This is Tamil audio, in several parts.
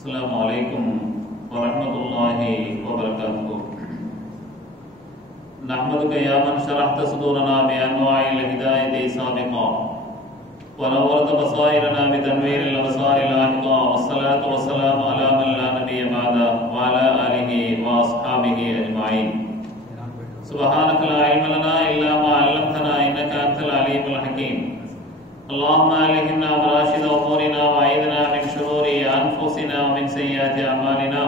अस्सलामु अलैकुम वरहमतुल्लाहि वबरकातुहू। नहमदुका या मन शरहत सुदूरना बिअनवाइल हिदायति साबिका व नव्वरत बसाइरना बितनवीरिल अबसारिल लाहिका वस्सलातु वस्सलामु अला मन ला नबिय्य बअदा व अला आलिहि व अस्हाबिहि अजमाइन। सुब्हानक ला इल्म लना इल्ला मा अल्लमतना इन्नका अंतल अलीमुल हकीम। अल्लाहुम्मा अल्हिमना मराशिद उमूरिना व अइदना मिन शुरूरि अनफुसिना व मिन सय्यिआति अमालिना।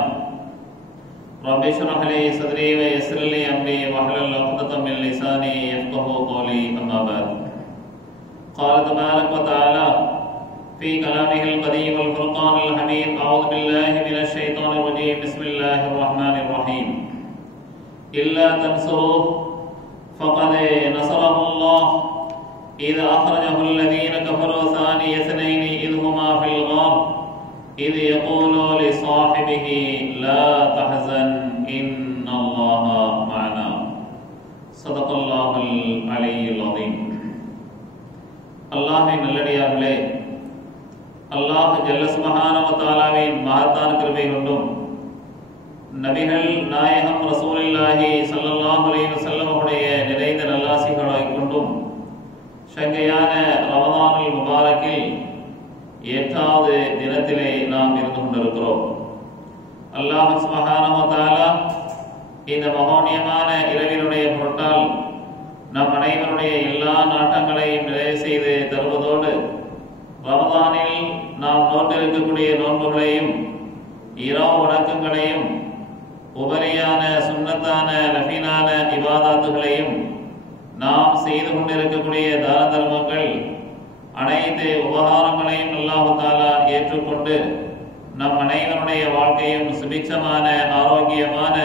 रब्बि इश्रह ली सदरी व यस्सिर ली अमरी वहलुल उक़दतम मिन लिसानी यफ़क़हू क़ौली। अम्मा बअद। क़ाल तबारक व तआला फ़ी कलामिहिल क़दीमिल फ़ुरक़ानिल हमीद। अऊज़ु बिल्लाहि मिनश शैतानिर रजीम। बिस्मिल्लाहिर रहमानिर रहीम। इल्ला तंसुरूहु फ़क़द नसरहुल्लाह إذ أخرجه الذين كفروا ثاني اثنين إذ هما في الغار إذ يقول لصاحبه لا تحزن إن الله معنا صدق الله العلي العظيم. அல்லாஹ்வின் நல்லடியார்களே, அல்லாஹ் ஜல்ல சுப்ஹானஹு வ தஆலாவின் மகத்தான கிருபை கொண்டும் நபிகள் நாயகம் ரசூலுல்லாஹி ஸல்லல்லாஹு அலைஹி வஸல்லம் அவருடைய நிறைந்த நல்லாசிகளை கொண்டும் ஷங்கையான ரமதானுல் முபாரக்கில் 8வது தினத்திலே நாம் இருந்து கொண்டிருக்கிறோம். அல்லாஹ் சுப்ஹானஹு வ தஆலா இந்த மகோனியமான இரவினுடைய பொருட்டால் நம் அனைவருடைய எல்லா நாட்டங்களையும் நிறைவு செய்து தருவதோடு ரமதானில் நாம் நோட்டிருக்கக்கூடிய நோன்புகளையும் இரவு வணக்கங்களையும் உபரியான சுன்னத்தான நஃபிலான இபாதத்துகளையும் நாம் செய்து கொண்டிருக்கக்கூடிய தான தர்மங்கள் அனைத்து உபகாரங்களையும் அல்லாஹ் தஆலா ஏற்றுக்கொண்டு நம் அனைவருடைய வாழ்க்கையும் சுபிட்சமான ஆரோக்கியமான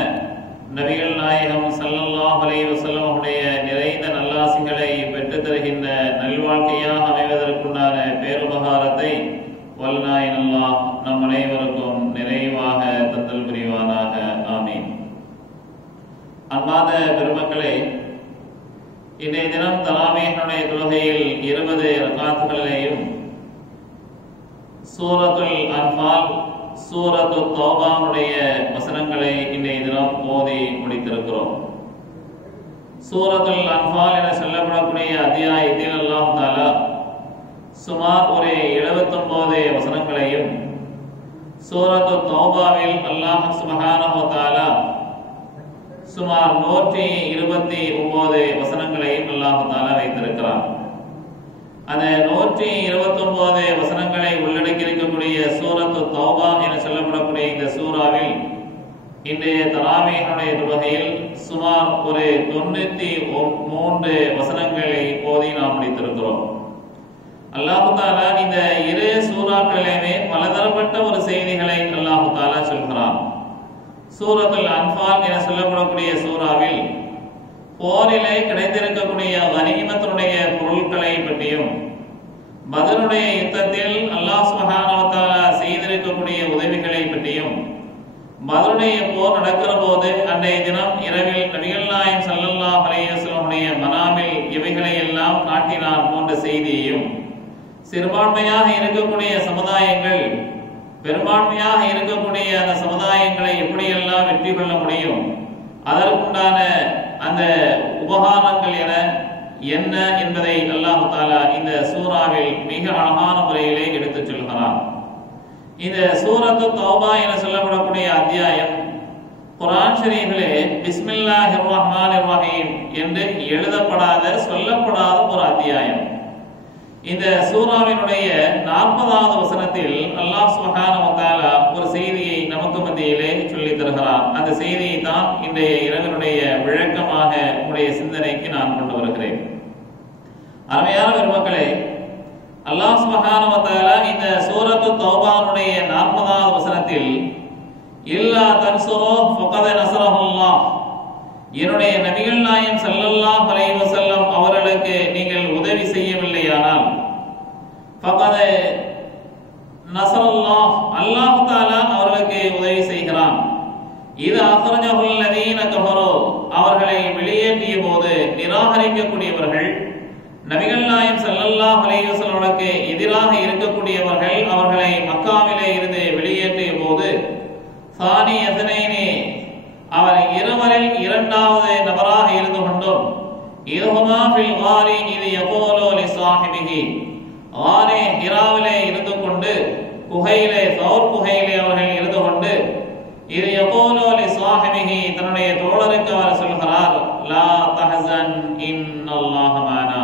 நபிகள் நாயகம் ஸல்லல்லாஹு அலைஹி வஸல்லம் உடைய நிறைந்த நல்லாசிகளை பெற்று தருகின்ற நல்வாழ்க்கையாக அமைவதற்குண்டான பேருபகாரத்தை வல்லநாயன் அல்லாஹ் நம் அனைவருக்கும் நிறைவாக தந்தல் புரிவானாக. ஆமீன். அன்பான பெருமக்களே, இன்றைய தினம் தராவீஹுடைய தொழுகையில் 20 ரக்காத்துகளிலேயும் சூரத்துல் அன்ஃபால் சூரத்துத் தௌபாவுடைய வசனங்களை இன்றைய தினம் ஓதி முடித்திருக்கிறோம். சூரத்துல் அன்ஃபால் என சொல்லப்படக்கூடிய அத்தியாயத்தில் அல்லாஹ் தஆலா சுமார் ஒரு 79 வசனங்களையும், சூரத்துத் தௌபாவில் அல்லாஹ் சுப்ஹானஹு வ தஆலா சுமார் 129 வசனங்களையும் அல்லாஹ் தஆலா வைத்திருக்கிறார். அந்த 129 வசனங்களை உள்ளடக்கி இருக்கக்கூடிய சூரத்து தௌபா என சொல்லப்படக்கூடிய இந்த சூறாவில் இன்றைய தராவீஹுடைய தொழுகையில் சுமார் ஒரு 93 வசனங்களை ஓதி நாம் முடித்திருக்கிறோம். அல்லாஹ் தஆலா இந்த இரு சூறாக்களிலுமே பலதரப்பட்ட ஒரு செய்திகளை அல்லாஹ் தஆலா சொல்கிறான். சூரத்துல் அன்ஃபால் என சொல்லப்படக்கூடிய சூறாவில் போரிலே கிடைத்திருக்கக்கூடிய கனிமத்துடைய பொருட்களை பற்றியும், பத்ருடைய யுத்தத்தில் அல்லாஹ் சுப்ஹானஹு வ தஆலா செய்திருக்கக்கூடிய உதவிகளை பற்றியும், பத்ருடைய போர் நடக்கிற போது அன்றைய தினம் இரவில் நபிகள் நாயகம் ஸல்லல்லாஹு அலைஹி வஸல்லம் மனாமில் இவைகளை எல்லாம் காட்டினார் போன்ற செய்தியையும், சிறுபான்மையாக இருக்கக்கூடிய சமுதாயங்கள் பெரும்பான்மையாக இருக்கக்கூடிய அந்த சமுதாயங்களை எப்படியெல்லாம் வெற்றி கொள்ள முடியும், அதற்குண்டான அந்த உபகாரங்கள் என்ன என்பதை அல்லாஹ் தஆலா இந்த சூறாவில் மிக அழகான முறையிலே எடுத்துச் சொல்கிறார். இந்த சூரத்து தௌபா என சொல்லப்படக்கூடிய அத்தியாயம் குர்ஆன் ஷரீஃபிலே பிஸ்மில்லாஹிர் ரஹ்மானிர் ரஹீம் என்று எழுதப்படாத சொல்லப்படாத ஒரு அத்தியாயம். இந்த சூறாவினுடைய 40வது வசனத்தில் அல்லாஹ் சுப்ஹானஹு வ தஆலா ஒரு செய்தியை நமக்கு மத்தியிலே சொல்லி தருகிறார். அந்த செய்தியை தான் இன்றைய இரவினுடைய விளக்கமாக உங்களுடைய சிந்தனைக்கு நான் கொண்டு வருகிறேன். அருமையான பெருமக்களே, அல்லாஹ் சுப்ஹானஹு வ தஆலா இந்த சூரத்து தௌபாவுடைய 40வது வசனத்தில் இல்லா தன்சுரூஹு ஃபகத் நஸரஹுல்லாஹ், என்னுடைய நபிகள் நாயகம் ஸல்லல்லாஹு அலைஹி வஸல்லம் அவர்களுக்கு நீங்கள் உதவி செய்யவில்லையானால் ஃபகத் நஸரல்லாஹ், அல்லாஹ் தஆலா அவர்களுக்கு உதவி செய்கிறான். இது அக்ரஜஹுல் லதீன கஃபரு, அவர்களை வெளியேற்றிய போது நிராகரிக்கக்கூடியவர்கள், நபிகள் நாயகம் ஸல்லல்லாஹு அலைஹி வஸல்லம் அவர்களுக்கு எதிராக இருக்கக்கூடியவர்கள் அவர்களை மக்காவிலே இருந்து வெளியேற்றிய போது சானி எதனைனே அவர் இருவரில் இரண்டாவது நபராக இருந்து கொண்டும் இதுஹுமா ஃபில் காரி இது யகூலு லிசாஹிபிஹி ஆனே ஹிராவிலே இருந்து கொண்டு குகையிலே சௌர் குகையிலே அவர்கள் இருந்து கொண்டு இது யகூலு லிசாஹிபிஹி தன்னுடைய தோழருக்கு அவர் சொல்கிறார் லா தஹஸன் இன்னல்லாஹ மானா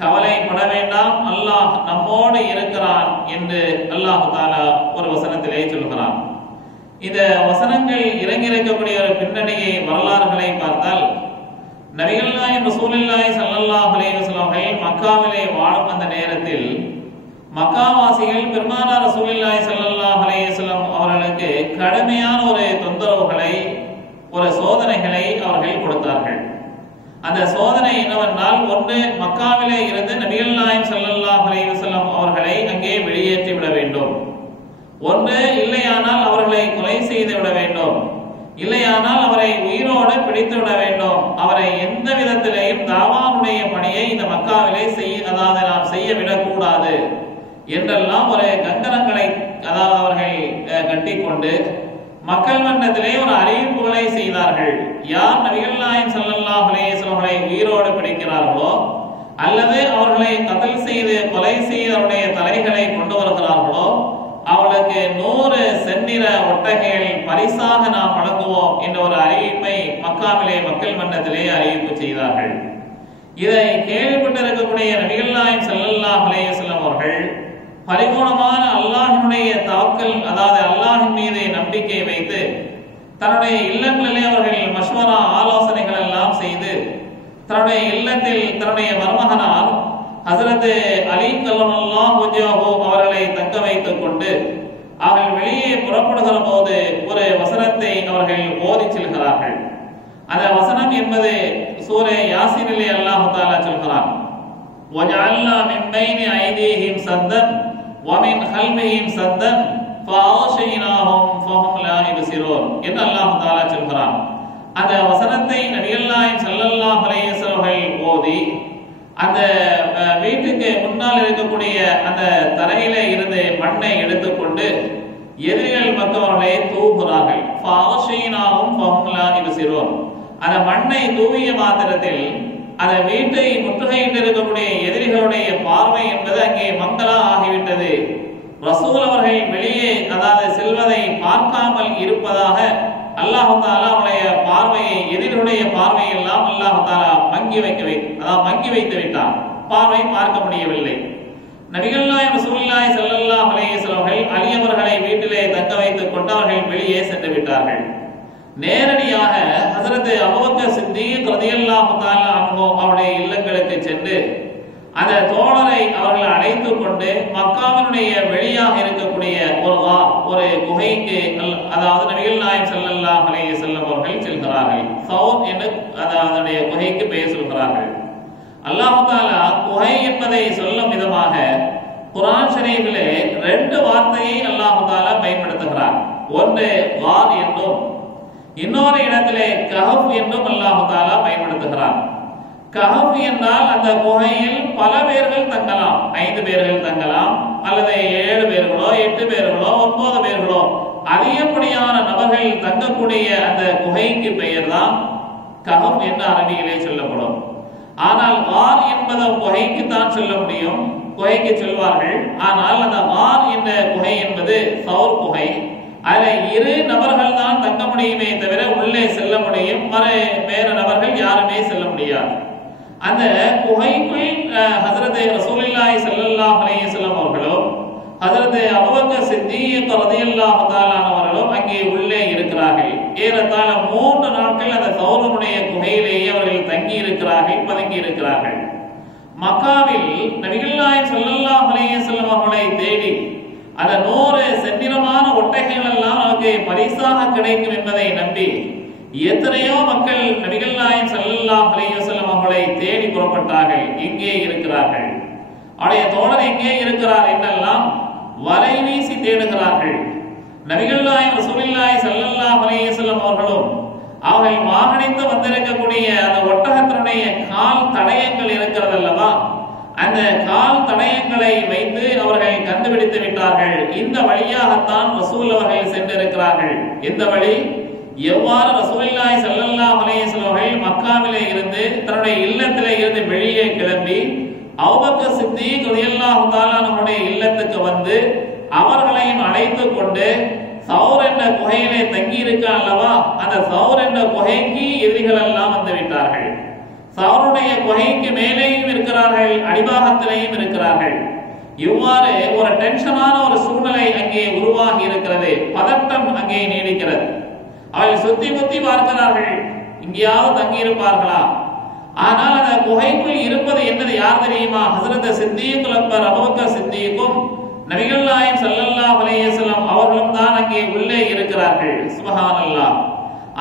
கவலைப்பட வேண்டாம் அல்லாஹ் நம்மோடு இருக்கிறான் என்று அல்லாஹ் தஆலா ஒரு வசனத்திலே சொல்கிறான். இந்த வசனங்கள் இறங்கியிருக்கக்கூடிய ஒரு பின்னணியை வரலாறுகளை பார்த்தால் நபிகள் நாயகம் ரசூலுல்லாஹி ஸல்லல்லாஹு அலைஹி வஸல்லம் அவர்கள் மக்காவிலே வாழும் அந்த நேரத்தில் மக்காவாசிகள் பெருமானார் ரசூலுல்லாஹி ஸல்லல்லாஹு அலைஹி வஸல்லம் அவர்களுக்கு கடுமையான ஒரு தொந்தரவுகளை ஒரு சோதனைகளை அவர்கள் கொடுத்தார்கள். அந்த சோதனை என்னவென்றால் ஒன்று மக்காவிலே இருந்து நபிகள் நாயகம் ஸல்லல்லாஹு அலைஹி வஸல்லம் அவர்களை அங்கே வெளியேற்றி விட வேண்டும், ஒன்று இல்லையானால் அவர்களை கொலை செய்து விட வேண்டும், இல்லையானால் அவரை உயிரோடு பிடித்து விட வேண்டும், அவரை எந்த விதத்திலேயும் தாவாவுடைய பணியை இந்த மக்காவிலே அதாவது நாம் செய்ய விடக்கூடாது என்றெல்லாம் ஒரு கங்கணங்களை அதாவது அவர்கள் கட்டிக்கொண்டு மக்கள் மன்றத்திலே ஒரு அறிவிப்புகளை செய்தார்கள். யார் நபிகள் நாயகம் ஸல்லல்லாஹு அலைஹி வஸல்லம் அவர்களை உயிரோடு பிடிக்கிறார்களோ அல்லது அவர்களை கத்ல் செய்து கொலை செய்து அவருடைய தலைகளை கொண்டு வருகிறார்களோ அவளுக்கு 100 செந்நிற ஒட்டகைகள் பரிசாக நாம் வழங்குவோம் என்ற ஒரு அறிவிப்பை மக்காவிலே மக்கள் மன்றத்திலே அறிவிப்பு செய்தார்கள். இதை கேள்விப்பட்டிருக்கக்கூடிய நபிகள் நாயகம் ஸல்லல்லாஹு அலைஹி வஸல்லம் அவர்கள் பரிபூர்ணமான அல்லாஹ்வினுடைய தவக்கல் அதாவது அல்லாஹ்வின் மீது நம்பிக்கை வைத்து தன்னுடைய இல்லங்களிலே அவர்கள் மஷ்வரா ஆலோசனைகள் எல்லாம் செய்து தன்னுடைய இல்லத்தில் தன்னுடைய மருமகனார் ஹஸரத் அலி கல்லல்லாஹு வஜ்ஹு அவர்களை தக்க வைத்துக் கொண்டு அவர்கள் வெளியே புறப்படுகிற போது ஒரு வசனத்தை அவர்கள் ஓதி செல்கிறார்கள். அந்த வசனம் என்பது சூரா யாசீனிலே அல்லாஹ் தஆலா சொல்கிறான், வஜஅல்னா மின் பைனி ஐதீஹிம் சத்தன் வமின் கல்பிஹிம் சத்தன் ஃபஅஷைனாஹும் ஃபஹும் லா யுப்சிரூன் என்று அல்லாஹ் தஆலா சொல்கிறான். அந்த வசனத்தை நபிகள் நாயகம் ஸல்லல்லாஹு அலைஹி வஸல்லம் ஓதி அந்த வீட்டுக்கு முன்னால் இருக்கக்கூடிய அந்த தரையிலே இருந்து மண்ணை எடுத்துக்கொண்டு எதிரிகள் மற்றவர்களை தூவுகிறார்கள். ஃபஅஷைனாஹும் ஃபஹும் லா யுப்சிரூன் அந்த மண்ணை தூவிய மாத்திரத்தில் அந்த வீட்டை முற்றுகையிட்டு இருக்கக்கூடிய எதிரிகளுடைய பார்வை என்பது அங்கே மங்களா ஆகிவிட்டது. ரசூல் அவர்கள் வெளியே அதாவது செல்வதை பார்க்காமல் இருப்பதாக அல்லாஹ் தஆலா அவருடைய பார்வையை எதிரிகளுடைய பார்வையெல்லாம் அல்லாஹ் தஆலா மங்கி வைத்து விட்டார். பார்வை பார்க்க முடியவில்லை. நபிகள் நாயகம் ரசூலுல்லாஹி ஸல்லல்லாஹு அலைஹி வஸல்லம் அவர்கள் அலி அவர்களை வீட்டிலே தக்க வைத்துக் கொண்டு அவர்கள் வெளியே சென்று விட்டார்கள். நேரடியாக ஹஸரத் அபூபக்கர் சித்தீக் ரலியல்லாஹு தஆலா அன்ஹு அவருடைய இல்லங்களுக்கு சென்று அந்த தோழரை அவர்கள் அழைத்துக் கொண்டு மக்காவினுடைய வெளியாக இருக்கக்கூடிய ஒரு குகைக்கு அதாவது நபிகள் நாயகம் ஸல்லல்லாஹு அலைஹி வஸல்லம் அவர்கள் செல்கிறார்கள். சௌர் என்று அதனுடைய குகைக்கு பெயர் சொல்கிறார்கள். அல்லாஹ் தஆலா குகை என்பதை சொல்லும் விதமாக குர்ஆன் ஷரீஃபிலே 2 வார்த்தையை அல்லாஹ் தஆலா பயன்படுத்துகிறார். ஒன்று வார் என்றும் இன்னொரு இடத்திலே கஹஃப் என்றும் அல்லாஹ் தஆலா பயன்படுத்துகிறார். கஹஃப் என்றால் அந்த குகையில் பல பேர்கள் தங்கலாம், 5 பேர்கள் தங்கலாம் அல்லது 7 பேர்களோ 8 பேர்களோ 9 பேர்களோ அதிகப்படியான நபர்கள் தங்கக்கூடிய அந்த குகைக்கு பெயர் தான் கஹஃப் என்று அரபியிலே சொல்லப்படும். ஆனால் வார் என்பது குகைக்கு தான் சொல்ல முடியும், குகைக்கு சொல்வார்கள். ஆனால் அந்த வார் என்ற குகை என்பது சௌர் குகை. அதில் 2 நபர்கள் தான் தங்க முடியுமே தவிர உள்ளே செல்ல முடியும், வேறு நபர்கள் யாருமே செல்ல முடியாது. அந்த குகைக்குள் ஹஸரத் ரசூலுல்லாஹி ஸல்லல்லாஹு அலைஹி வஸல்லம் அவர்களும் ஹஸரத் அபூபக்கர் சித்தீக் ரலியல்லாஹு தஆலா அவர்களும் அங்கே உள்ளே இருக்கிறார்கள். ஏறத்தாழ 3 நாட்கள் அந்த சௌரனுடைய குகையிலேயே அவர்கள் தங்கி இருக்கிறார்கள், பதுங்கி இருக்கிறார்கள். மக்காவில் நபிகள் நாயகம் ஸல்லல்லாஹு அலைஹி வஸல்லம் அவர்களை தேடி அந்த 100 செந்நிறமான ஒட்டகைகள் எல்லாம் நமக்கு பரிசாக கிடைக்கும் என்பதை நம்பி எத்தனையோ மக்கள் நபிகள் நாயகம் ஸல்லல்லாஹு அலைஹி வஸல்லம் அவர்களை தேடி புறப்பட்டார்கள். இங்கே இருக்கிறார்கள், அவருடைய தோழர் எங்கே இருக்கிறார் என்றெல்லாம் வலை வீசி தேடுகிறார்கள். நபிகள் நாயகம் ரசூலுல்லாஹி ஸல்லல்லாஹு அலைஹி வஸல்லம் அவர்களும் அவர்கள் வாகனித்து வந்திருக்கக்கூடிய அந்த ஒட்டகத்தினுடைய கால் தடயங்கள் இருக்கிறது அல்லவா, அந்த கால் தடயங்களை வைத்து அவர்கள் கண்டுபிடித்து விட்டார்கள். இந்த வழியாகத்தான் ரசூல் அவர்கள் சென்றிருக்கிறார்கள். எந்த வழி? எவ்வாறு ரசூலுல்லாஹி ஸல்லல்லாஹு அலைஹி வஸல்லம் அவர்கள் மக்காவிலே இருந்து தன்னுடைய இல்லத்திலே இருந்து வெளியே கிளம்பி அபூபக்கர் சித்தீக் ரலியல்லாஹு தஆலா அவருடைய இல்லத்துக்கு வந்து அவர்களையும் அழைத்து கொண்டு சௌர் என்ற குகையிலே தங்கி இருக்க அல்லவா, அந்த சௌர் என்ற குகைக்கு எதிரிகள் எல்லாம் வந்து விட்டார்கள். சௌருடைய குகைக்கு மேலேயும் இருக்கிறார்கள், அடிபாகத்திலேயும் இருக்கிறார்கள். இவ்வாறு ஒரு டென்ஷனான ஒரு சூழ்நிலை அங்கே உருவாகி இருக்கிறது. பதட்டம் அங்கே நீடிக்கிறது. அவர்கள் சுத்தி முத்தி பார்க்கிறார்கள், இங்கேயாவது தங்கி இருப்பார்களா? ஆனால் அந்த குகைக்குள் இருப்பது என்னது யார் தெரியுமா? ஹஸரத் சித்தீக் அக்பர் அபூபக்கர் சித்தீக்கும் நபிகள் நாயகம் ஸல்லல்லாஹு அலைஹி வஸல்லம் அவர்களும் தான் அங்கே உள்ளே இருக்கிறார்கள். சுப்ஹானல்லாஹ்.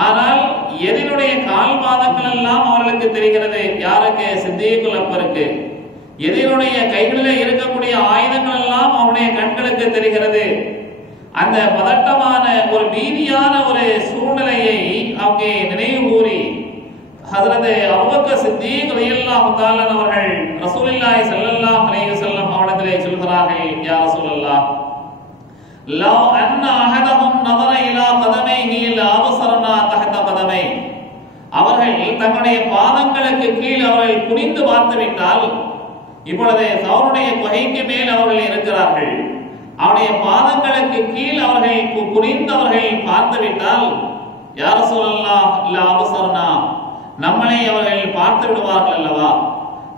ஆனால் எதிலுடைய கால் பாதங்கள் எல்லாம் அவர்களுக்கு தெரிகிறது. யாருக்கு? சித்தீக் அக்பருக்கு. எதிலுடைய கைகளிலே இருக்கக்கூடிய ஆயுதங்கள் எல்லாம் அவருடைய கண்களுக்கு தெரிகிறது. அந்த பதட்டமான ஒரு பீதியான ஒரு சூழ்நிலையை அங்கே நினைவு கூறி ஹஸரத் அபூபக்கர் சித்தீக் ரலியல்லாஹு தஆலா அவர்கள் ரசூலுல்லாஹி ஸல்லல்லாஹு அலைஹி வஸல்லம் அவரிடத்திலே சொல்கிறார்கள், யா ரசூலல்லாஹ், லவ் அன்ன அஹதஹும் நதர இலா கதமைஹி லஅப்ஸரனா தஹத கதமை. அவர்கள் தங்களுடைய பாதங்களுக்கு கீழ் அவர்கள் குனிந்து பார்த்துவிட்டால், இப்பொழுது சௌருடைய குகைக்கு மேல் அவர்கள் இருக்கிறார்கள், அவருடைய பாதங்களுக்கு கீழ் அவர்கள் குனிந்து அவர்கள் பார்த்துவிட்டால், யா ரசூலல்லாஹ் லஅப்ஸரனா, நம்மை அவர்கள் பார்த்து விடுவார்கள் அல்லவா,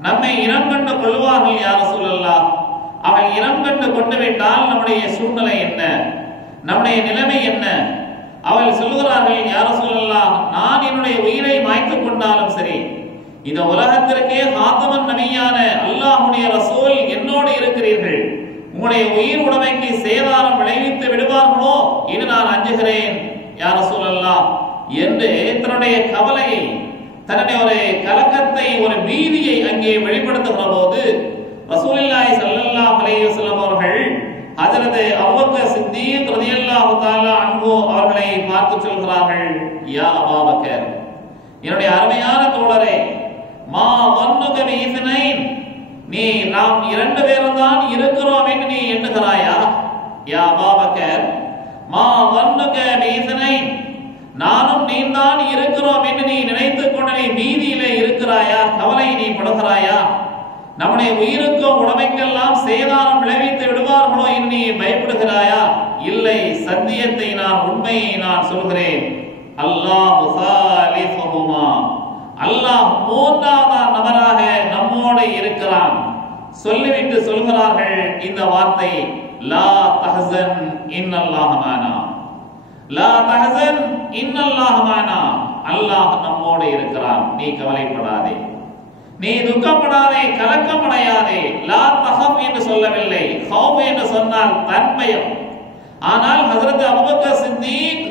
நம்மை இனம் கண்டு கொள்வார்கள். யா ரசூலல்லாஹ், அவர்கள் இனம் கண்டு கொண்டு விட்டால் நம்முடைய சூழ்நிலை என்ன, நம்முடைய நிலைமை என்ன? அவர்கள் சொல்கிறார்கள், யா ரசூலல்லாஹ், நான் என்னுடைய உயிரை மாய்த்துக் கொண்டாலும் சரி, இந்த உலகத்திற்கே ஹாத்தமன் நபியான அல்லாஹ்வுடைய ரசூல் என்னோடு இருக்கிறீர்கள், உங்களுடைய உயிர் உடைமைக்கு சேதாரம் விளைவித்து விடுவார்களோ என்று நான் அஞ்சுகிறேன் யா ரசூலல்லாஹ் என்று தன்னுடைய கவலையை, தன்னுடைய ஒரு கலக்கத்தை, ஒரு பீதியை அங்கே வெளிப்படுத்துகிற போது ரசூலுல்லாஹி ஸல்லல்லாஹு அலைஹி வஸல்லம் அவர்கள் ஹஜ்ரத் அபூபக்கர் சித்தீக் ரலியல்லாஹு தஆலா அன்ஹு அவர்களை பார்த்து சொல்கிறார்கள், யா அபூபக்கர், என்னுடைய அருமையான தோழரே, மா வன்னுக பிஇஸ்னைன், நீ நாம் இரண்டு பேரும் தான் இருக்கிறோம் என்று நீ எண்ணுகிறாயா? யா அபூபக்கர், மா வன்னுக பிஇஸ்னைன், நானும் நீ தான் இருக்கிறோம் என்று நீ நினைத்துக் கொண்டு நீ பீதியிலே இருக்கிறாயா? கவலை நீ படுகிறாயா? நம்முடைய உயிருக்கும் உடமைக்கெல்லாம் சேதாரம் விளைவித்து விடுவார்களோ என்று நீ பயப்படுகிறாயா? இல்லை, சத்தியத்தை நான், உண்மையை நான் சொல்கிறேன். அல்லாஹு ஸாலிஸுஹுமா, அல்லாஹ் மூன்றாவது நபராக நம்மோடு இருக்கிறான். சொல்லிவிட்டு சொல்கிறார்கள் இந்த வார்த்தை, லா தஹ்சன் இன்னல்லாஹ மானா, லா தஹ்சன் இன்னல்லாஹ மானா, அல்லாஹ் நம்மோடு இருக்கிறான், நீ கவலைப்படாதே, நீ துக்கப்படாதே, கலக்கமடையாதே. லா தஹப் என்று சொல்லவில்லை, ஹௌப் என்று சொன்னால் தன்பயம். ஆனால் ஹஜ்ரத் அபூபக்கர் சித்தீக்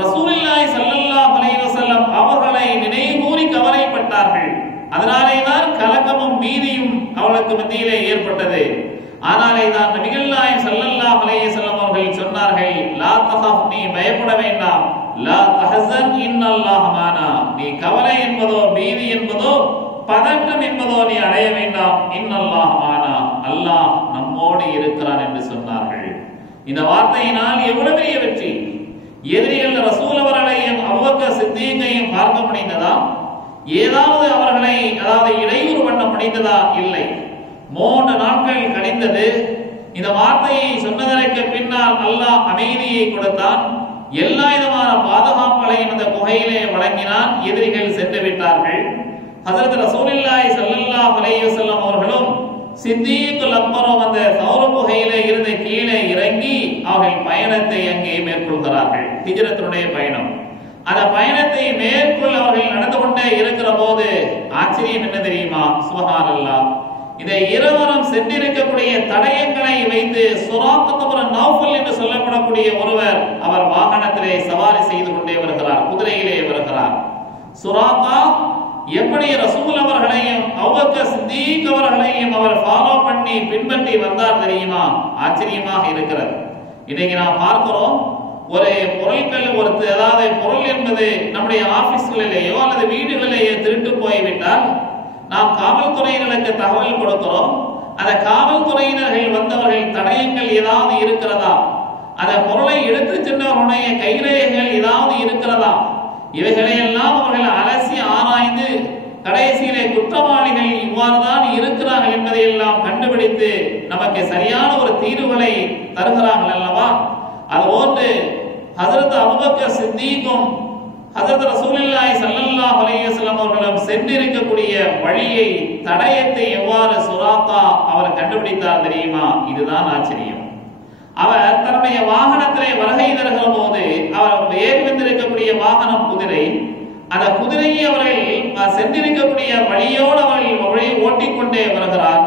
ரசூலுல்லாஹி ஸல்லல்லாஹு அலைஹி வஸல்லம் அவர்களை நினைவுகூறி கவலைப்பட்டார்கள். அதனாலே தான் கலக்கமும் பீதியும் அவளுக்கு மத்தியிலே ஏற்பட்டது. ஆனாலே தான் நபிகள் நாயகம் ஸல்லல்லாஹு அலைஹி வஸல்லம் அவர்கள் சொன்னார்கள், லா தஹப், நீ பயப்பட வேண்டாம், லா தஹ்சன் இன்னல்லாஹ மானா, நீ கவலை என்பதோ பீதி என்பதோ பதட்டம் என்பதோ நீ அடைய வேண்டாம், இன்னல்லாஹ மானா, அல்லாஹ் நம்மோடு இருக்கிறான் என்று சொன்னார்கள். இந்த வார்த்தையினால் எவ்வளவு பெரிய வெற்றி! எதிரிகள் ரசூல் அவர்களையும் அபூபக்கர் சித்தீக்கையும் பார்க்க முடிந்ததா? ஏதாவது அவர்களை இடையூறு பண்ண முடிந்ததா? இல்லை. 3 நாட்கள் கழிந்தது. இந்த வார்த்தையை சொன்னதற்கு பின்னால் அல்லாஹ் அமைதியை கொடுத்தான். எல்லா விதமான பாதுகாப்புகளையும் அந்த குகையிலே வழங்கினான். எதிரிகள் சென்று விட்டார்கள். ஹஜ்ரத் ரசூலுல்லாஹி ஸல்லல்லாஹு அலைஹி வஸல்லம் அவர்களும் சித்தீக் அக்பரும் அந்த சௌர குகையிலே இருந்து கீழே இறங்கி அவர்கள் பயணத்தை அங்கே மேற்கொள்கிறார்கள். ஹிஜ்ரத்துடைய பயணம். அந்த பயணத்தை மேற்கொள்ள அவர்கள் நடந்து கொண்டே இருக்கிற போது ஆச்சரியம் என்ன தெரியுமா? சுப்ஹானல்லாஹ், இந்த இருவரும் சென்றிருக்கக்கூடிய தடயங்களை வைத்து சுராக்கத் இப்னு நௌஃபல் என்று சொல்லப்படக்கூடிய ஒருவர் அவர் வாகனத்திலே சவாரி செய்து கொண்டே வருகிறார், குதிரையிலே வருகிறார். சுராக்கா எப்படி ரசூல் அவர்களையும் அபூபக்கர் சித்தீக் அவர்களையும் அவர் ஃபாலோ பண்ணி பின்பற்றி வந்தார் தெரியுமா? ஆச்சரியமாக இருக்கிறது. இன்னைக்கு நாம் பார்க்கிறோம், ஒரு பொருட்கள் ஏதாவது பொருள் என்பது நம்முடைய ஆபீஸ்களிலேயோ அல்லது வீடுகளிலேயோ திருட்டு போய்விட்டால் நாம் காவல்துறையினருக்கு தகவல் கொடுக்கிறோம். அந்த காவல்துறையினர்கள் வந்தவர்கள் தடயங்கள் ஏதாவது இருக்கிறதா, அந்த பொருளை எடுத்து சென்றவருடைய கைரேகைகள் ஏதாவது இருக்கிறதா, இவைகளை எல்லாம் அவர்கள் அலசி ஆராய்ந்து கடைசியிலே குற்றவாளிகள் இவ்வாறுதான் இருக்கிறார்கள் என்பதை எல்லாம் கண்டுபிடித்து நமக்கு சரியான ஒரு தீர்வுகளை தருகிறார்கள் அல்லவா. அதுபோன்று ஹஜ்ரத் அபூபக்கர் சித்தீக்கும் ஹஜ்ரத் ரசூலுல்லாஹி ஸல்லல்லாஹு அலைஹி வஸல்லம் அவர்களும் சென்றிருக்கக்கூடிய வழியை, தடயத்தை எவ்வாறு சுராக்கா அவர் கண்டுபிடித்தார் தெரியுமா? இதுதான் ஆச்சரியம். அவர் தன்னுடைய வாகனத்திலே வருகை தருகிற போது அவர் ஏறி வந்திருக்கக்கூடிய வாகனம் குதிரை. அந்த குதிரையை அவர்கள் சென்றிருக்கக்கூடிய வழியோடு அவர்கள் வழியை ஓட்டிக்கொண்டே வருகிறார்.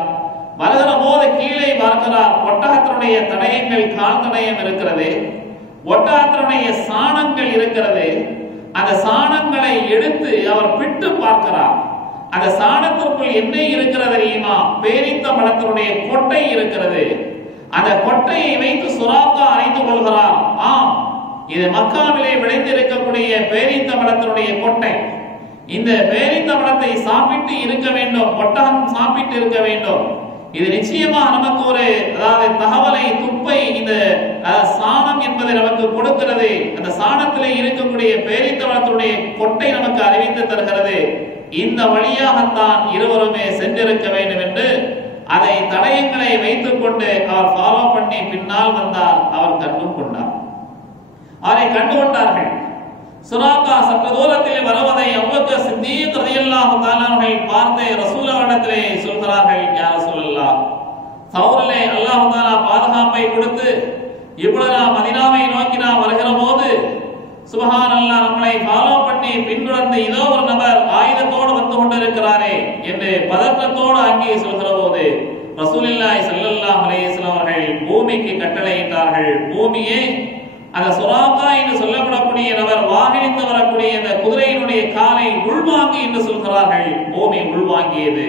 வருகிற போது கீழே பார்க்கிறார், ஒட்டகத்தினுடைய தடயங்கள், கால் தடயம் இருக்கிறது, ஒட்டகத்தினுடைய சாணங்கள் இருக்கிறது. அந்த சாணங்களை எடுத்து அவர் பிட்டு பார்க்கிறார். அந்த சாணத்திற்குள் என்ன இருக்கிறது தெரியுமா? பேரித்த பழத்தினுடைய கொட்டை இருக்கிறது. அந்த கொட்டையை வைத்து சுராக்கா அறிந்து கொள்கிறார், ஆம், இது மக்காவிலே விளைந்திருக்கக்கூடிய பேரித்த பழத்தினுடைய கொட்டை. இந்த பேரித்த பழத்தை சாப்பிட்டு இருக்க வேண்டும், ஒட்டகம் சாப்பிட்டு இருக்க வேண்டும். இது நிச்சயமா நமக்கு ஒரு தகவலை, துப்பை, இந்த சாணம் என்பதை நமக்கு கொடுக்கிறது. அந்த சாணத்திலே இருக்கக்கூடிய பேரித்தவளத்துடைய கொட்டை நமக்கு அறிவித்து தருகிறது. இந்த வழியாகத்தான் இருவருமே சென்றிருக்க வேண்டும் என்று அதை தடயங்களை வைத்துக் கொண்டு அவர் ஃபாலோ பண்ணி பின்னால் வந்தார். அவர் கண்டுகொண்டார், அவரை கண்டுகொண்டார்கள். சுராக்கா சற்று தூரத்தில் வருவதை அபூபக்கர் சித்தீக் ரலியல்லாஹு தஆலா அவர்கள் பார்த்து ரசூலுல்லாஹிடத்திலே சொல்கிறார்கள், யா ரசூலல்லாஹ், தௌரிலே அல்லாஹ் தஆலா பாதுகாப்பை கொடுத்து இப்பொழுது நாம் மதீனாவை நோக்கி நாம் வருகிற போது சுப்ஹானல்லாஹ், நம்மளை ஃபாலோ பண்ணி பின்தொடர்ந்து இதோ ஒரு நபர் ஆயுதத்தோடு வந்து கொண்டிருக்கிறாரே என்று பதற்றத்தோடு அங்கே சொல்கிற போது ரசூலுல்லாஹி ஸல்லல்லாஹு அலைஹி வஸல்லம் அவர்கள் பூமிக்கு கட்டளையிட்டார்கள், பூமியே அந்த சுராக்கா என்று சொல்லப்படக்கூடிய நபர் வாகனித்து வரக்கூடிய அந்த குதிரையினுடைய காலை உள்வாங்கி என்று சொல்கிறார்கள். பூமி உள்வாங்கியது.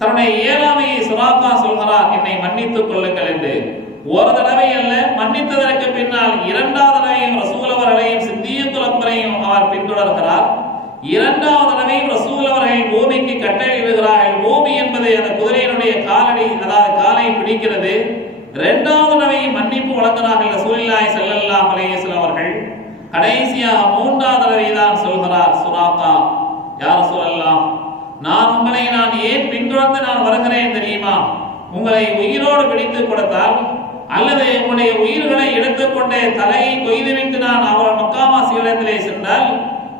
தன்னுடைய ஏழாமையை சுராக்கா சொல்கிறார், என்னை மன்னித்துக் கொள்ளுங்கள் என்று. ஒரு தடவை அல்ல, மன்னித்ததற்கு பின்னால் இரண்டாவது தடவையும் ரசூல் அவர்களையும் சித்தீக்குல் அக்பரையும் அவர் பின்தொடர்கிறார். இரண்டாவது தடவையும் ரசூல் அவர்கள் பூமிக்கு கட்டளையிடுகிறார்கள். பூமி என்பது அந்த குதிரையினுடைய காலடி, காலை பிடிக்கிறது. இரண்டாவது தடவை மன்னிப்பு வழங்கினார்கள் ரசூலுல்லாஹி ஸல்லல்லாஹு அலைஹி வஸல்லம் அவர்கள். கடைசியாக மூன்றாவது தடவை தான் சொல்கிறார் சுராக்கா, யா ரசூலல்லாஹ், உங்களை ஏன் பின்தொடர்ந்து நான் வருகிறேன் தெரியுமா? உங்களை உயிரோடு பிடித்து கொடுத்தால் அல்லது உங்களுடைய உயிர்களை எடுத்துக்கொண்டு தலையை கொய்துவிட்டு நான் அவர் மக்காவாசிகளிடத்திலே சென்றால்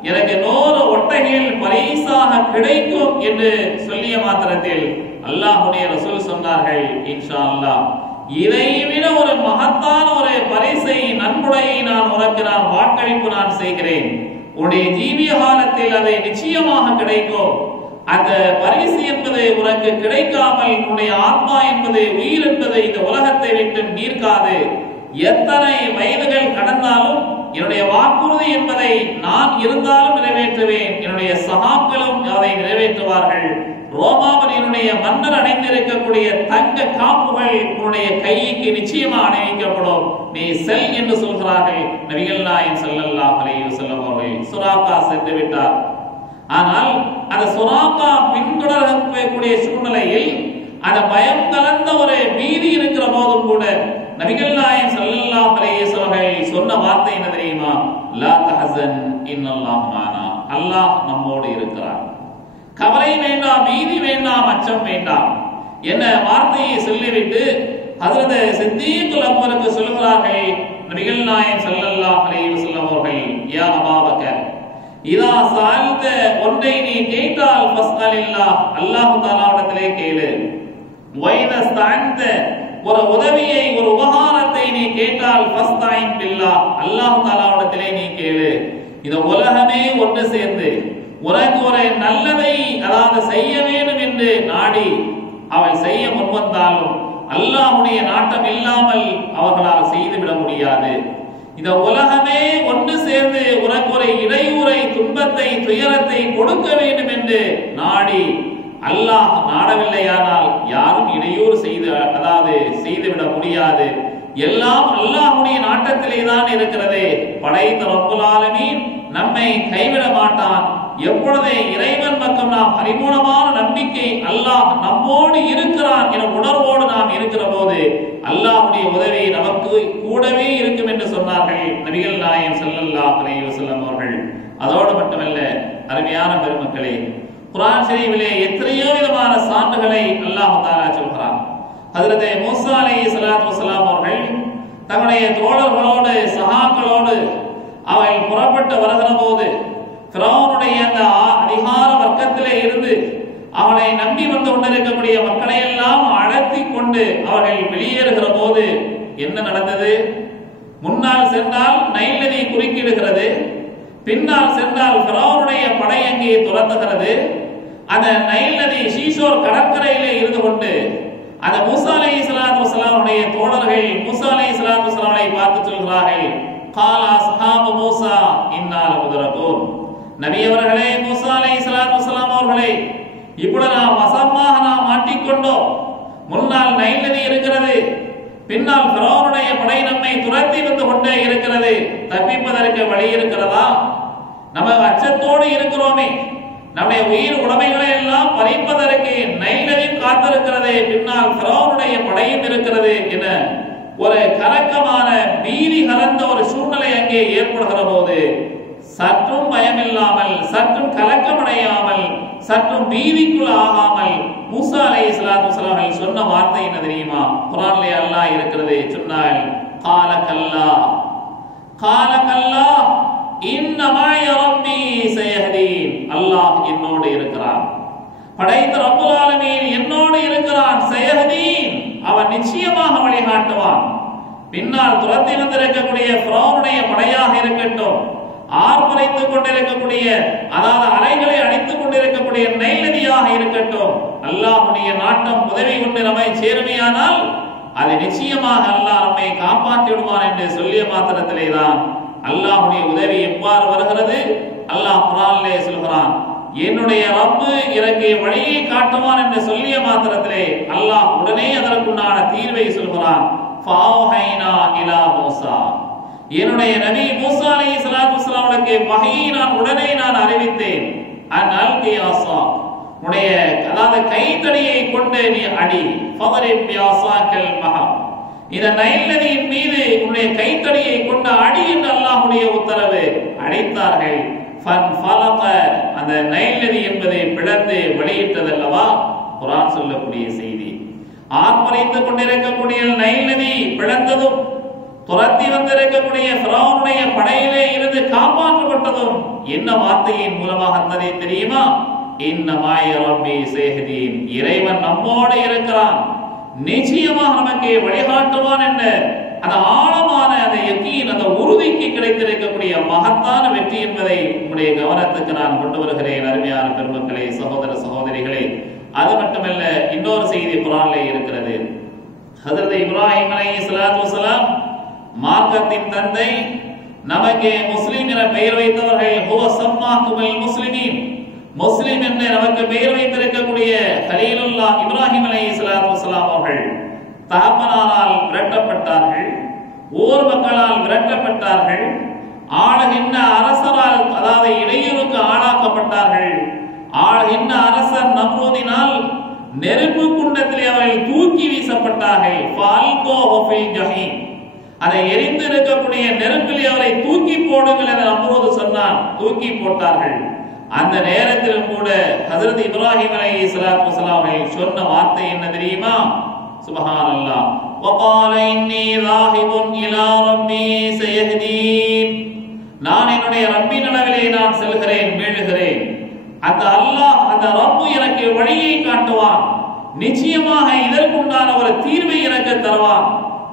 எனக்கு 100 ஒட்டகைகள் பரிசாக கிடைக்கும் என்று சொல்லிய மாத்திரத்தில் அல்லாஹ்வுடைய ரசூல் சொன்னார்கள், இன்ஷா அல்லாஹ், இதைவிட ஒரு மகத்தான ஒரு பரிசை, நன்கொடையை நான் உனக்கு வாக்களிப்பு நான் செய்கிறேன். உன்னுடைய ஜீவிய காலத்தில் அதை நிச்சயமாக கிடைக்கும். அந்த பரிசு என்பது உனக்கு கிடைக்காமல் உன்னுடைய ஆத்மா என்பது, உயிர் என்பது இந்த உலகத்தை விட்டு நீர்க்காது. எத்தனை வயதுகள் கடந்தாலும் என்னுடைய வாக்குறுதி என்பதை நான் இருந்தாலும் நிறைவேற்றுவேன். என்னுடைய சகாக்களும் அதை நிறைவேற்றுவார்கள். ரோமாபுரியினுடைய மன்னர் அணிந்திருக்கக்கூடிய தங்க காப்புகள் உன்னுடைய கைக்கு நிச்சயமா அணிவிக்கப்படும். நீ செல் என்று சொல்கிறார்கள் நபிகள் நாயகம் ஸல்லல்லாஹு அலைஹி வஸல்லம் அவர்கள். சுராக்கா சென்று விட்டார். ஆனால் அந்த சுராக்கா பின்தொடரக்கூடிய சூழ்நிலையில் அந்த பயம் கலந்த ஒரு பீதி இருக்கிற போதும் கூட நபிகள் நாயகம் ஸல்லல்லாஹு அலைஹி வஸல்லம் அவர்கள் சொன்ன வார்த்தை என்ன தெரியுமா? லா தஹஸன் இன்னல்லாஹ் மானா, அல்லாஹ் நம்மோடு இருக்கிறார். கவலை வேண்டாம், பீதி வேண்டாம், அச்சம் வேண்டாம் என்ற வார்த்தையை சொல்லிவிட்டு ஹஜ்ரத் சித்தீக்குல் அக்பருக்கு சொல்கிறார்கள் நபிகள் நாயகம் ஸல்லல்லாஹு அலைஹி வஸல்லம் அவர்கள், யா அபூபக்கர், இதா சஅல்த, ஒன்றை நீ கேட்டால் ஃபஸ்அலில்லாஹ், அல்லாஹ் தஆலாவிடத்திலே கேளு. வைதா ஸ்தஅன்த, ஒரு உதவியை, ஒரு உபகாரத்தை நீ கேட்டால் ஃபஸ்தஈன் பில்லாஹ், அல்லாஹ் தஆலாவிடத்திலே நீ கேளு. இந்த உலகமே ஒன்று சேர்ந்து உனக்கு ஒரு நல்லதை செய்ய வேண்டும் என்று நாடி அவள் செய்ய முன்வந்தாலும் அல்லாஹ்வுடைய நாட்டம் இல்லாமல் அவர்களால் செய்துவிட முடியாது. இந்த உலகமே ஒன்று சேர்ந்து உனக்கு ஒரு இடையூறை, துன்பத்தை, துயரத்தை கொடுக்க வேண்டும் என்று நாடி அல்லாஹ் நாடவில்லையானால் யாரும் இடையூறு செய்துவிட முடியாது. எல்லாம் அல்லாஹ்வுடைய நாட்டத்திலே தான் இருக்கிறது. படைத்த ரப்புல் ஆலமீன் நம்மை கைவிட மாட்டான். எப்பொழுது இறைவன் பக்கம் நாம் பரிபூர்ணமான நம்பிக்கை அல்லாஹ் நம்மோடு இருக்கிறான் என உணர்வோடு நாம் இருக்கிற போது அல்லாஹ்வுடைய உதவி நமக்கு கூடவே இருக்கும் என்று சொன்னார்கள் நபிகள் நாயகம் ஸல்லல்லாஹு அலைஹி வஸல்லம் அவர்கள். அதோடு மட்டுமல்ல அருமையான பெருமக்களே, குர்ஆன் ஷரீஃபிலே எத்தனையோ விதமான சான்றுகளை அல்லாஹ் தஆலா சொல்கிறான். ஹஜ்ரத் மூஸா அலைஹிஸ்ஸலாத்து வஸலாம் அவர்கள் தங்களுடைய தோழர்களோடு சஹாக்களோடு அவர்கள் புறப்பட்டு வருகிற போது ஃபிரௌனுடைய அந்த அதிகார வர்க்கத்திலே இருந்து அவனை நம்பி வந்து கொண்டிருக்கக்கூடிய மக்களை எல்லாம் அடர்த்தி கொண்டு அவர்கள் வெளியேறுகிற போது என்ன நடந்தது? முன்னால் சென்றால் நைல் நதி குறுக்கிடுகிறது, பின்னால் சென்றால் ஃபிரௌனுடைய படை அங்கே துரத்துகிறது. அந்த நைல் நதி ஷீஷோர் கடற்கரையிலே இருந்து கொண்டு அந்த மூஸா அலைஹிஸ்ஸலாத்து வஸலாமுடைய தோழர்கள் மூஸா அலைஹிஸ்ஸலாத்து வஸலாமை பார்த்து சொல்கிறார்கள், கால அஸ்ஹாபு மூஸா இன்னா லமுதரகூன். நபி அவர்களே, மூஸா அலைஹிஸ்ஸலாத்து வஸலாம் அவர்களே, இப்பொழுது நாம் வசமாக நாம் மாட்டிக்கொண்டோம். முன்னால் நைல் நதி இருக்கிறது, பின்னால் ஃபிரௌனுடைய படை நம்மை துரத்தி வந்து கொண்டே இருக்கிறது. தப்பிப்பதற்கு வழி இருக்கிறதா? நம்ம அச்சத்தோடு இருக்கிறோமே, நம்முடைய உயிர் உடைமைகளை எல்லாம் பறிப்பதற்கு நைல் நதி காத்திருக்கிறது, பின்னால் ஃபிரௌனுடைய படையும் இருக்கிறது என ஒரு கலக்கமான பீதி கலந்த ஒரு சூழ்நிலை அங்கே ஏற்படுகிற போது சற்றும் பயமில்லாமல், சற்றும் கலக்கமடையாமல், சற்றும் பீதிக்குள் ஆகாமல் மூஸா அலைஹிஸ்ஸலாத்து வஸலாம் சொன்ன வார்த்தை என்ன தெரியுமா? குர்ஆனிலே அல்லாஹ் இருக்கிறது. சொன்னாள், கால கல்லா கால கல்லா இன்னமா ரப்பி சயஹ்தீன். அல்லாஹ் என்னோடு இருக்கிறான், படைத்த ரப்புல் ஆலமீன் என்னோடு இருக்கிறான். சயஹ்தீன், அவன் நிச்சயமாக வழிகாட்டுவான். பின்னால் துரத்தி வந்திருக்கக்கூடிய ஃபிரௌனுடைய படையாக இருக்கட்டும், ஆர்ப்பரித்துக் கொண்டிருக்கக்கூடிய அதாவது அலைகளை அடித்துக் கொண்டிருக்கக்கூடிய நைல் நதியாக இருக்கட்டும், அல்லாஹ்வுடைய நாட்டம் உதவி கொண்டு நம்மை சேருமையானால் அது நிச்சயமாக அல்லாஹ் நம்மை காப்பாற்றி விடுவான் என்று சொல்லிய மாத்திரத்திலே தான் அல்லாஹ்வுடைய உதவி எவ்வாறு வருகிறது? அல்லாஹ் குர்ஆனிலே சொல்கிறான், என்னுடைய ரப்பு எனக்கு வழியை காட்டுவான் என்று சொல்லிய மாத்திரத்திலே அல்லாஹ் உடனே அதற்குண்டான தீர்வை சொல்கிறான். ஃபௌஹைனா இலா மூஸா, என்னுடைய நபி மூஸா அலைஹிஸ்ஸலாத்து வஸலாமுக்கு வஹீயை நான் உடனே அறிவித்தேன். அன்அல்கி அஸா, உடைய அதாவது கைத்தடியை கொண்டு நீ அடி. ஃபதரிப் பிஅஸாக்கல் மஹா, இந்த நைல் நதியின் மீது உன்னுடைய கைத்தடியை கொண்டு அடி என்று அல்லாஹ்வுடைய உத்தரவு. அடித்தார்கள். ஃபன்ஃபலக, அந்த நைல் நதி என்பதை பிளந்து வெளியிட்டதல்லவா குர்ஆன் சொல்லக்கூடிய செய்தி. ஆர்ப்பரித்துக் கொண்டிருக்கக்கூடிய நைல் நதி பிளந்ததும், துரத்தி வந்திருக்கக்கூடிய ஃபிரௌனுடைய படையிலே இருந்து காப்பாற்றப்பட்டதும் என்ன வார்த்தையின் மூலமாக இருந்ததே தெரியுமா? இன்னமா ரப்பி சயஹ்தீன், இறைவன் நம்மோடு இருக்கிறான், நிச்சயமாக நமக்கு வழிகாட்டுவான் என்ற அந்த ஆழமான அந்த யக்கீன், அந்த உறுதிக்கு கிடைத்திருக்கக்கூடிய மகத்தான வெற்றி என்பதை உங்களுடைய கவனத்துக்கு நான் கொண்டு வருகிறேன். அருமையான பெருமக்களே, சகோதர சகோதரிகளே, அது மட்டுமல்ல, இன்னொரு செய்தி குர்ஆனிலே இருக்கிறது. ஹஜ்ரத் இப்ராஹிம் அலைஹிஸ்ஸலாத்து வஸலாம் மார்க்கத்தின் தந்தை, நமக்கு முஸ்லிம் என பெயர் வைத்தவர்கள். ஹுவ சம்மாக்குல் முஸ்லிமீன், முஸ்லிம் என்று நமக்கு பெயர் வைத்திருக்கக்கூடிய கலீலுல்லாஹ் இப்ராஹிம் அலைஹிஸ்ஸலாத்து வஸலாம் அவர்கள் தகப்பனாரால் விரட்டப்பட்டார்கள், ஊர் மக்களால் விரட்டப்பட்டார்கள், ஆளுகின்ற அரசரால் அதாவது இடையூறுக்கு ஆளாக்கப்பட்டார்கள். ஆளுகின்ற அரசர் நம்ரூதினால் நெருப்பு குண்டத்திலே அவர்கள் தூக்கி வீசப்பட்டார்கள். ஃபால்கோஹு ஃபில் ஜஹீம், அதை எரிந்து இருக்கக்கூடிய நெருப்பிலே அவரை தூக்கி போடுங்கள் என நம்ரூது சொன்னான். தூக்கி போட்டார்கள். அந்த நேரத்திலும் கூட ஹஜ்ரத் இப்ராஹிம் அலைஹிஸ்ஸலாத்து வஸலாம் அவர்கள் சொன்ன வார்த்தை என்ன தெரியுமா? சுப்ஹானல்லாஹ், வகால இன்னி ராஹிபுன் இலா ரப்பி சயஹ்தீன், நான் என்னுடைய ரப்பின் அளவிலே நான் செல்கிறேன், மீளுகிறேன். அந்த அல்லாஹ், அந்த ரப்பு எனக்கு வழியை காட்டுவான், நிச்சயமாக இதற்குண்டான ஒரு தீர்வை எனக்கு தருவான்.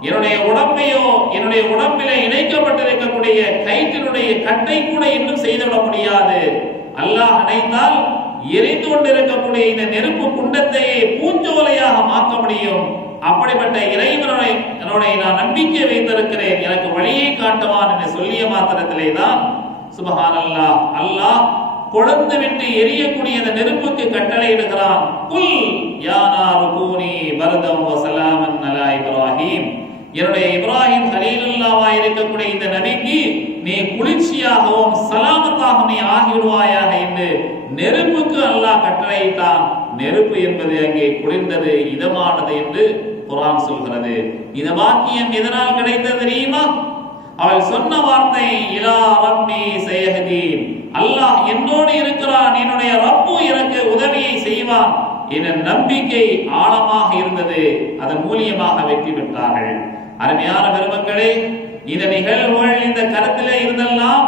என்னுடைய உடம்பையோ என்னுடைய உடம்பிலே இணைக்கப்பட்டிருக்கக்கூடிய கயிற்றினுடைய கட்டை கூட இன்னும் செய்துவிட முடியாது. அல்லாஹ் நினைத்தால் எரிந்து கொண்டிருக்கக்கூடிய இந்த நெருப்பு குண்டத்தையே பூஞ்சோலையாக மாற்ற முடியும். அப்படிப்பட்ட இறைவனை நான் நம்பிக்கை வைத்திருக்கிறேன், எனக்கு வழியை காட்டுவான் என்று சொல்லிய மாத்திரத்திலே தான் சுப்ஹானல்லாஹ், அல்லாஹ் கொழுந்து விட்டு எரியக்கூடிய அந்த நெருப்புக்கு கட்டளையிடுகிறான். குல் யா நாரு கூனி பர்தம் வ ஸலாமன் அலா இப்ராஹிம், என்னுடைய இப்ராஹிம் கலீலுல்லாஹ்வாக இருக்கக்கூடிய இந்த நபிக்கு நீ குளிர்ச்சியாகவும் சலாமத்தாகவும் நீ ஆகிவிடுவாயாக என்று நெருப்புக்கு அல்லாஹ் கட்டளையிட்டான். நெருப்பு என்பது அங்கே குளிர்ந்தது, இதமானது என்று குர்ஆன் சொல்கிறது. இந்த வாக்கியம் எதனால் கிடைத்தது தெரியுமா? அவள் சொன்ன வார்த்தை இலா ரப்பி சயஹ்தீன், அல்லாஹ் என்னோடு இருக்கிறான், என்னுடைய ரப்பு எனக்கு உதவியை செய்வான் என்ற நம்பிக்கை ஆழமாக இருந்தது. அதன் மூலியமாக வெற்றி பெற்றார்கள். அருமையான பெருமக்களே, இந்த நிகழ்வுகள் இந்த கருத்திலே இருந்தெல்லாம்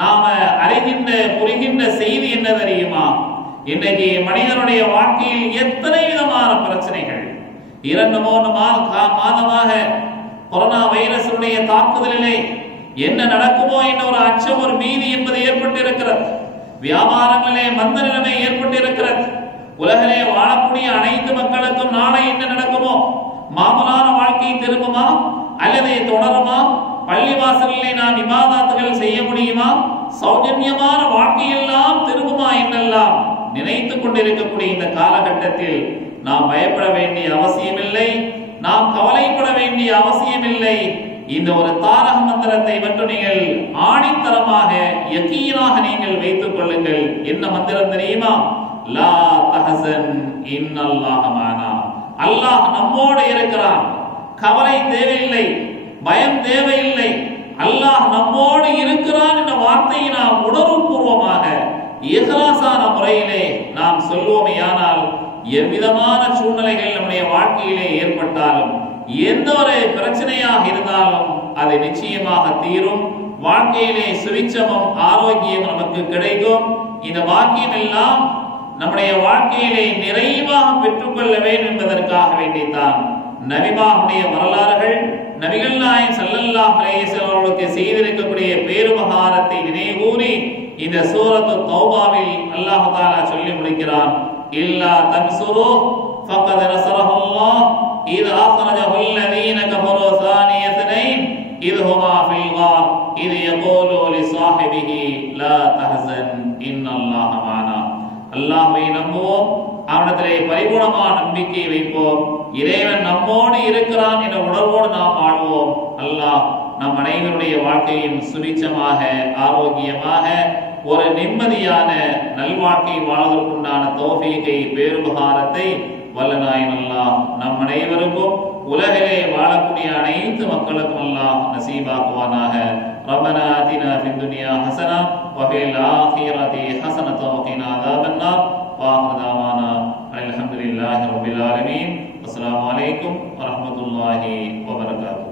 நாம அறிகின்ற புரிகின்ற செய்தி என்ன தெரியுமா? இன்றைக்கு மனிதனுடைய வாழ்க்கையில் எத்தனை விதமான பிரச்சனைகள், 2-3 மாதமாக கொரோனா வைரஸுடைய தாக்குதலிலே என்ன நடக்குமோ என்ற ஒரு அச்சம், ஒரு பீதி என்பது ஏற்பட்டிருக்கிறது. வியாபாரங்களிலே மந்த நிலைமை ஏற்பட்டிருக்கிறது. உலகிலே வாழக்கூடிய அனைத்து மக்களுக்கும் நாளை என்ன நடக்குமோ, மாமூலான வாழ்க்கை திரும்புமா அல்லது தொடருமா, பள்ளிவாசலிலே நாம் இபாதத்துகள் செய்ய முடியுமா, சௌஜன்யமான வாழ்க்கையெல்லாம் திரும்புமா என்றெல்லாம் நினைத்துக் கொண்டிருக்கக்கூடிய இந்த காலகட்டத்தில் நாம் பயப்பட வேண்டிய அவசியமில்லை, நாம் கவலைப்பட வேண்டிய அவசியமில்லை. இந்த ஒரு தாரக மந்திரத்தை மட்டும் நீங்கள் ஆணித்தரமாக யகீனாக நீங்கள் வைத்துக் கொள்ளுங்கள். என்ன மந்திரம் தெரியுமா? லா தஹசன் இன்னல்லாஹ மானா, அல்லாஹ் நம்மோடு இருக்கிறான், கவலை தேவையில்லை, பயம் தேவையில்லை, அல்லாஹ் நம்மோடு இருக்கிறான் என்ற வார்த்தையை நாம் உணர்வுபூர்வமாக இஹ்லாஸான முறையிலே நாம் சொல்வோமேயானால் எவ்விதமான சூழ்நிலைகள் நம்முடைய வாழ்க்கையிலே ஏற்பட்டாலும், எந்த ஒரு பிரச்சனையாக இருந்தாலும் அது நிச்சயமாக தீரும். வாழ்க்கையிலே சுவிச்சமும் ஆரோக்கியம் நமக்கு கிடைக்கும். இந்த வாக்கியம் எல்லாம் நம்முடைய வாழ்க்கையிலே நிறைவாக பெற்றுக்கொள்ள வேண்டும் என்பதற்காக வேண்டித்தான் நபிமாவுடைய வரலாறுகள், நபிகள் நாயகம் ஸல்லல்லாஹு அலைஹி வஸல்லம் அவர்களுக்கு செய்திருக்கக்கூடிய பேருபகாரத்தை நினைவுகூறி இந்த சூரத்து தௌபாவில் அல்லாஹ் தஆலா சொல்லி முடிக்கிறான். இல்லா தன்சுரு ஃபக்கத் நஸரஹுல்லாஹ் இத் அக்ரஜஹு அல்லதீன கஃபரு ஸானிய ஸனைன் இத் ஹுமா ஃபில் கார் இத் யகூலு லிஸாஹிபிஹி லா தஹஸன் இன்னல்லாஹ மானா. அல்லாஹ்வை நம்புவோம், அவனிடத்திலே பரிபூர்ணமான நம்பிக்கை வைப்போம். இறைவன் நம்மோடு இருக்கிறான் என்ற உணர்வோடு நாம் வாழ்வோம். அல்லாஹ் நம் அனைவருடைய வாழ்க்கையும் சுபிச்சமாக, ஆரோக்கியமாக, ஒரு நிம்மதியான நல்வாழ்க்கை வாழ்வதற்குண்டான தௌஃபீகை, பேருபகாரத்தை வல்லநாயன் அல்லாஹ் நம் அனைவருக்கும், உலகிலே வாழக்கூடிய அனைத்து மக்களுக்கும் அல்லாஹ் நசீபாக்குவானாக. ரப்பனா ஆதினா ஃபித் துன்யா ஹஸனா வ ஃபில் ஆখিরাতি ஹஸனத்தன் வ கினா அஸாபன்னார். வஆஹிரு தஅவானா அல்ஹம்துலில்லாஹி ரப்பில் ஆலமீன். அஸ்ஸலாமு அலைக்கும் வ ரஹ்மத்துல்லாஹி வ பரகாத்துஹு.